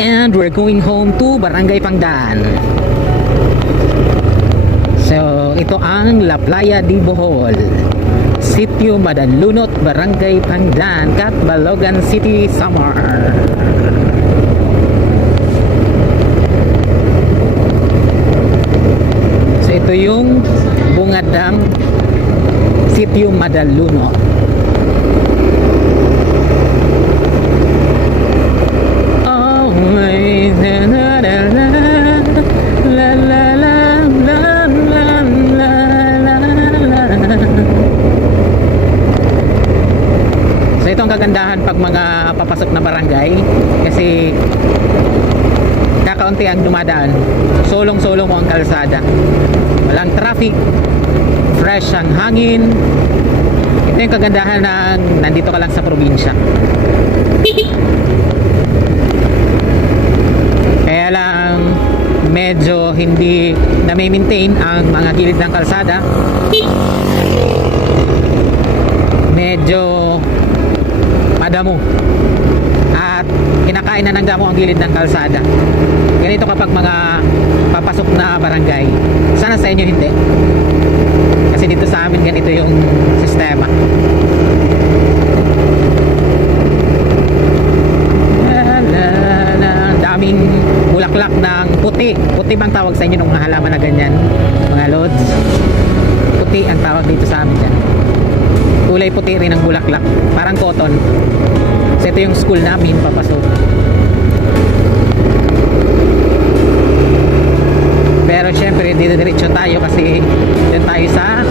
And we're going home to Barangay Pangdan. So, ito ang La Playa de Bohol. Sitio Madalunot, Barangay Pangdan, Catbalogan City, Samar. So, ito yung bungadang Sitio Madalunot. So ito ang kagandahan pag mga papasok na barangay kasi kakaunti ang dumadaan. Solong-solong ang kalsada. Walang traffic, fresh ang hangin. Ito yung kagandahan ng nandito ka lang sa probinsya. Kaya lang medyo hindi na maintain ang mga gilid ng kalsada. Medyo. At kinakain na ng damo ang gilid ng kalsada. Ganito kapag mga papasok na barangay. Sana sa inyo hindi. Kasi dito sa amin ganito yung sistema. Daming bulaklak ng puti. Puti bang tawag sa inyo ng mga halaman na ganyan? Mga lods? Puti ang tawag dito sa amin dyan. Kulay puti rin ang bulaklak. Parang cotton. So ito yung school namin, papasok. Pero syempre, diretso tayo kasi doon tayo sa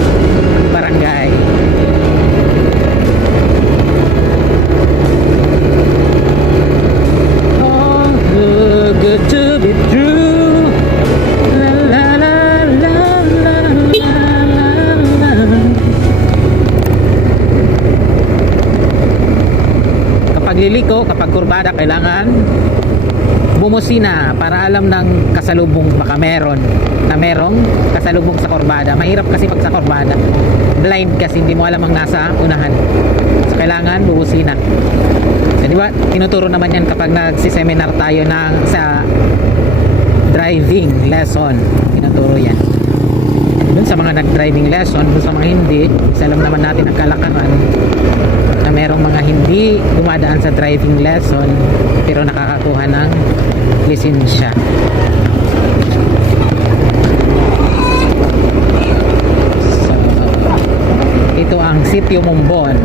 Kapag liliko, kapag kurbada, kailangan bumusina para alam ng kasalubong baka meron na merong kasalubong sa kurbada. Mahirap kasi pag sa kurbada. Blind kasi hindi mo alam ang nasa unahan. So kailangan bumusina. So, di ba? Tinuturo naman yan kapag nagsiseminar tayo ng sa driving lesson. Tinuturo yan. Mga nag-driving lesson, dun sa mga hindi, isa alam naman natin ang kalakaran na merong mga hindi dumadaan sa driving lesson pero nakakakuha ng lisensya. So, ito ang Sitio Mumbon.